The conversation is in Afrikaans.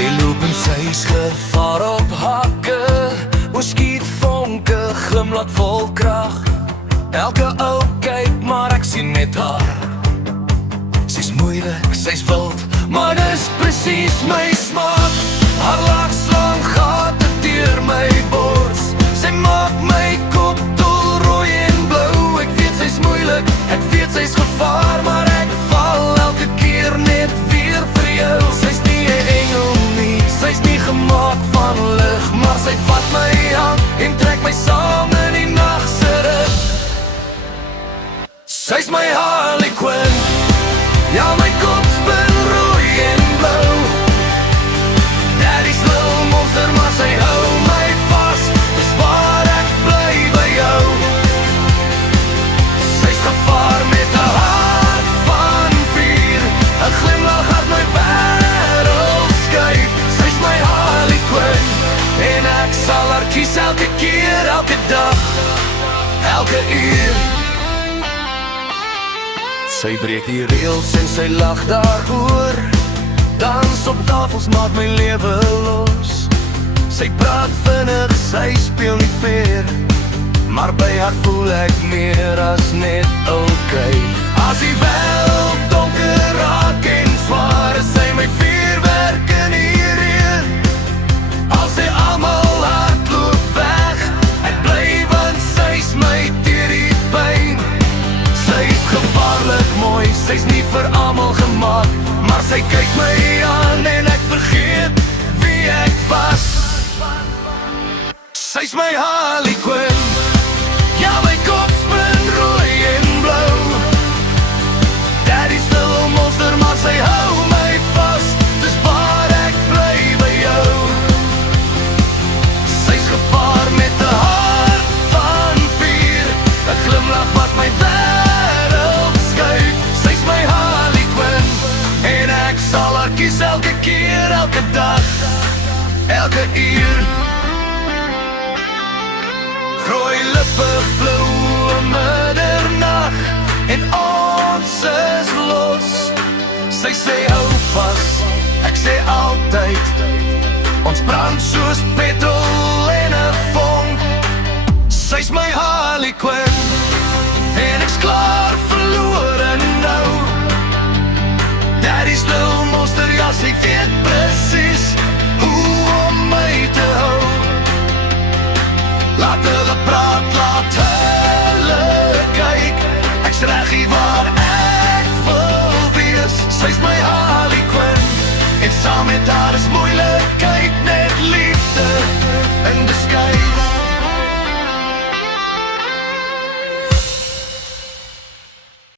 Sy loop en sy gevaar op hakke, ons skiet vonke, glimlach vol krag. Elke ou kyk, maar ek sien net haar. Sy's moeilik, sy's wild, maar dis precies my smaak. Haar lach slaan gate deur my bors. Sy maak my kop dolrooi en blou. Ek weet sy's moeilik, ek weet sy's gevaar, maar ek val elke keer net weer vir jou. Sy's nie 'n engel nie, sy's nie gemaak van lig, maar sy vat my hand en trek my saam in die nag se rit. Sy's my Harley Quinn, ja my kop spin rooi en blou. Daddy's little monster, maar sy hou my vas, dis waar ek bly by jou. Sy's gevaar met 'n hart van vuur, 'n glimlach het my wêreld skuif. Sy's my Harley Quinn, en ek sal haar kies elke keer, elke dag, elke uur. Sy breek die reëls en sy lag daaroor. Dans op tafels maak my lewe los. Sy praat vinnig, sy speel nie fair, maar by haar voel ek meer as net okay. As die wêreld donker raak en zwaar, is sy my vuurwerk in die reën. Als sy almal hardloop weg, ek bly want sy's my deur die pyn. Sy's gevaarlik mooi, sy's nie vir almal gemaak, maar sy kyk my aan en ek vergeet wie ek was. Sy's my Harley Quinn, ja my kop spin rooi en blou. Daddy's little monster, maar sy hou my vas, dis waar ek bly by jou. Sy's gevaar met 'n hart van vuur, 'n glimlach wat my wêreld skuif. Sy's my Harley Quinn, en ek sal haar kies elke keer, elke dag, elke uur. Rooi lippe, blauwe middernag, en ons is los. Sy sê hou vas, ek sê altyd, ons brand soos petrol en 'n vonk. Sy's my Harley Quinn, en ek's klaar verlore nou. Daddy's little monster, ja sy weet precies hoe om my te hou. Laat hulle praat, laat hulle kyk, ek's reg hier waar ek wil wees. Sy's my Harley Quinn, en saam met haar is moeilik.